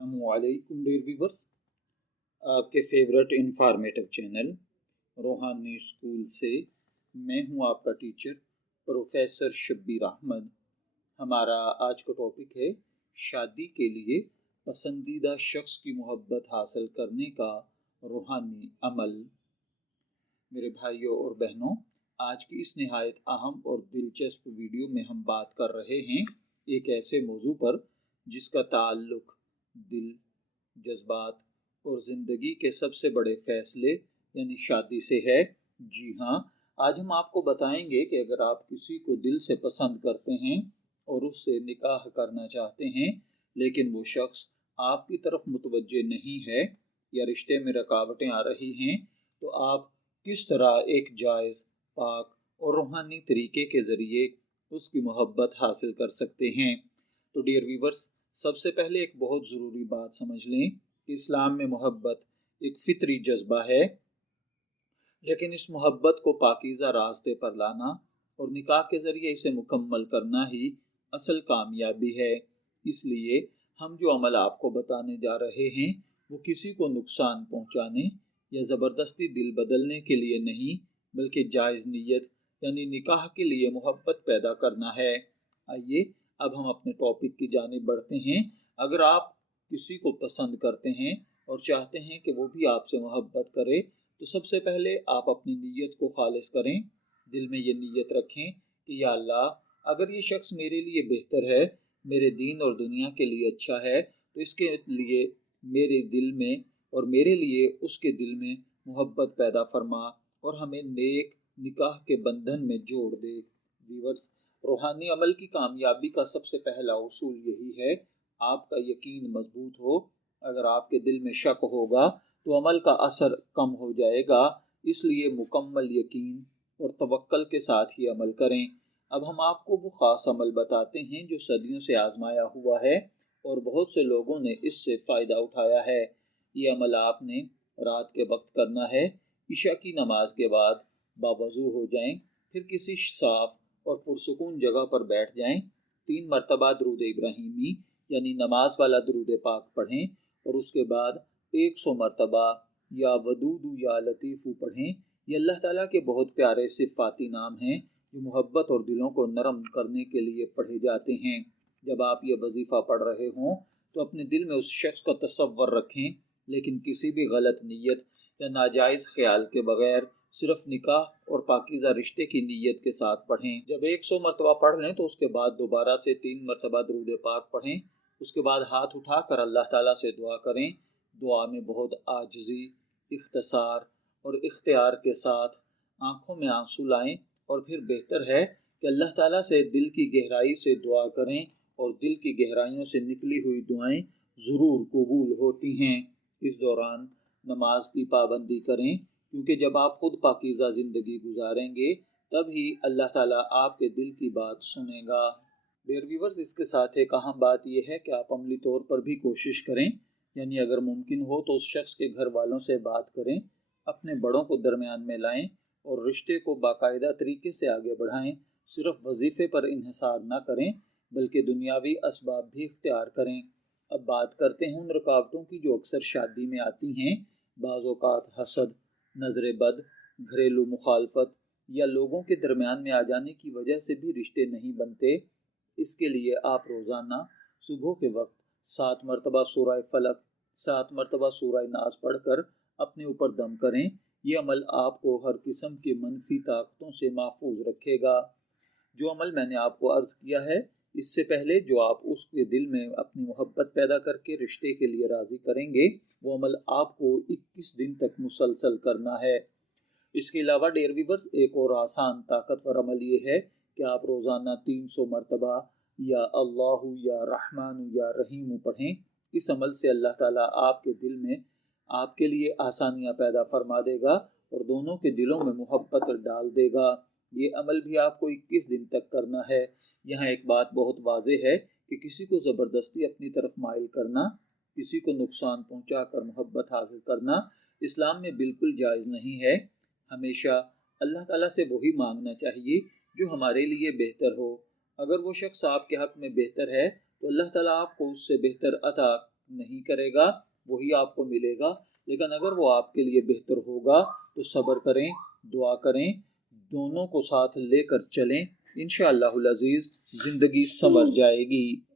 अस्सलामुअलैकुम dear viewers, आपके favourite informative channel रूहानी स्कूल से मैं हूं आपका टीचर प्रोफेसर शब्बीर अहमद। हमारा आज का टॉपिक है शादी के लिए पसंदीदा शख्स की मोहब्बत हासिल करने का रूहानी अमल। मेरे भाइयों और बहनों, आज की इस निहायत अहम और दिलचस्प वीडियो में हम बात कर रहे हैं एक ऐसे मौजू पर जिसका ताल्लुक दिल, जज्बात और ज़िंदगी के सबसे बड़े फैसले यानी शादी से है। जी हाँ, आज हम आपको बताएंगे कि अगर आप किसी को दिल से पसंद करते हैं और उससे निकाह करना चाहते हैं, लेकिन वो शख्स आपकी तरफ मुतवज्जे नहीं है या रिश्ते में रुकावटें आ रही हैं, तो आप किस तरह एक जायज़, पाक और रूहानी तरीके के ज़रिए उसकी मोहब्बत हासिल कर सकते हैं। तो डियर व्यूवर्स, सबसे पहले एक बहुत ज़रूरी बात समझ लें कि इस्लाम में मोहब्बत एक फितरी जज्बा है, लेकिन इस मोहब्बत को पाकीज़ा रास्ते पर लाना और निकाह के ज़रिए इसे मुकम्मल करना ही असल कामयाबी है। इसलिए हम जो अमल आपको बताने जा रहे हैं वो किसी को नुकसान पहुंचाने या ज़बरदस्ती दिल बदलने के लिए नहीं, बल्कि जायज़ नीयत यानी निकाह के लिए मोहब्बत पैदा करना है। आइए अब हम अपने टॉपिक की जानिब बढ़ते हैं। अगर आप किसी को पसंद करते हैं और चाहते हैं कि वो भी आपसे मोहब्बत करे, तो सबसे पहले आप अपनी नीयत को खालिस करें। दिल में ये नीयत रखें कि या अल्लाह, अगर ये शख्स मेरे लिए बेहतर है, मेरे दीन और दुनिया के लिए अच्छा है, तो इसके लिए मेरे दिल में और मेरे लिए उसके दिल में मोहब्बत पैदा फरमा और हमें नेक निकाह के बंधन में जोड़ दे। व्यूअर्स, रूहानी अमल की कामयाबी का सबसे पहला उसूल यही है, आपका यकीन मजबूत हो। अगर आपके दिल में शक होगा तो अमल का असर कम हो जाएगा, इसलिए मुकम्मल यकीन और तवक्कल के साथ ही अमल करें। अब हम आपको वो ख़ास अमल बताते हैं जो सदियों से आजमाया हुआ है और बहुत से लोगों ने इससे फ़ायदा उठाया है। ये अमल आपने रात के वक्त करना है। इशा की नमाज के बाद बावज़ू हो जाएं, फिर किसी साफ़ और पुरसुकून जगह पर बैठ जाएं। 3 मरतबा दुरूद इब्राहिमी यानी नमाज वाला दुरूद पाक पढ़ें और उसके बाद 100 मरतबा या वदूदू या लतीफ़ू पढ़ें। ये अल्लाह ताला के बहुत प्यारे सिफ़ाती नाम हैं जो मोहब्बत और दिलों को नरम करने के लिए पढ़े जाते हैं। जब आप ये वजीफ़ा पढ़ रहे हों तो अपने दिल में उस शख्स का तसव्वुर रखें, लेकिन किसी भी गलत नीयत या नाजायज़ ख्याल के बगैर सिर्फ निकाह और पाकीज़ा रिश्ते की नीयत के साथ पढ़ें। जब 100 मरतबा पढ़ लें तो उसके बाद दोबारा से 3 मरतबा दुरूद पाक पढ़ें। उसके बाद हाथ उठाकर अल्लाह ताला से दुआ करें। दुआ में बहुत आजिज़ी, इख्तिसार और इख्तियार के साथ आंखों में आंसू लाएं और फिर बेहतर है कि अल्लाह ताला से दिल की गहराई से दुआ करें और दिल की गहराइयों से निकली हुई दुआएं ज़रूर कबूल होती हैं। इस दौरान नमाज की पाबंदी करें, क्योंकि जब आप खुद पाकीज़ा ज़िंदगी गुजारेंगे तब ही अल्लाह ताला आपके दिल की बात सुनेगा। डियर व्यूअर्स, इसके साथ एक अहम बात यह है कि आप अमली तौर पर भी कोशिश करें, यानी अगर मुमकिन हो तो उस शख्स के घर वालों से बात करें, अपने बड़ों को दरमियान में लाएं और रिश्ते को बाकायदा तरीके से आगे बढ़ाएं। सिर्फ वजीफ़े पर इन्हिसार न करें, बल्कि दुनियावी असबाब भी इख्तियार करें। अब बात करते हैं उन रुकावटों की जो अक्सर शादी में आती हैं। बाज़ औक़ात हसद, नज़र बद, घरेलू मुखालफत या लोगों के दरमियान में आ जाने की वजह से भी रिश्ते नहीं बनते। इसके लिए आप रोज़ाना सुबह के वक्त 7 मरतबा सूरह फलक, 7 मरतबा सूरह नास पढ़कर अपने ऊपर दम करें। ये अमल आपको हर किस्म की मनफी ताकतों से महफूज रखेगा। जो अमल मैंने आपको अर्ज़ किया है, इससे पहले जो आप उसके दिल में अपनी मोहब्बत पैदा करके रिश्ते के लिए राज़ी करेंगे, वो अमल आपको 21 दिन तक मुसलसल करना है। इसके अलावा डियर व्यूअर्स, एक और आसान ताकतवर अमल ये है कि आप रोज़ाना 300 मरतबा या अल्लाहु या रहमानु या रहीमु पढ़ें। इस अमल से अल्लाह ताला आपके दिल में आपके लिए आसानियाँ पैदा फरमा देगा और दोनों के दिलों में मोहब्बत डाल देगा। ये अमल भी आपको 21 दिन तक करना है। यहाँ एक बात बहुत वाज़ेह है कि किसी को ज़बरदस्ती अपनी तरफ माइल करना, किसी को नुकसान पहुँचा कर मोहब्बत हासिल करना इस्लाम में बिल्कुल जायज़ नहीं है। हमेशा अल्लाह ताला से वही मांगना चाहिए जो हमारे लिए बेहतर हो। अगर वो शख्स आपके हक़ में बेहतर है तो अल्लाह ताला आपको उससे बेहतर अता نہیں کرے گا وہی آپ کو ملے گا، لیکن اگر وہ آپ کے لیے بہتر ہوگا تو صبر کریں، دعا کریں، دونوں کو ساتھ لے کر چلیں، انشاءاللہ العزیز زندگی سنور جائے گی۔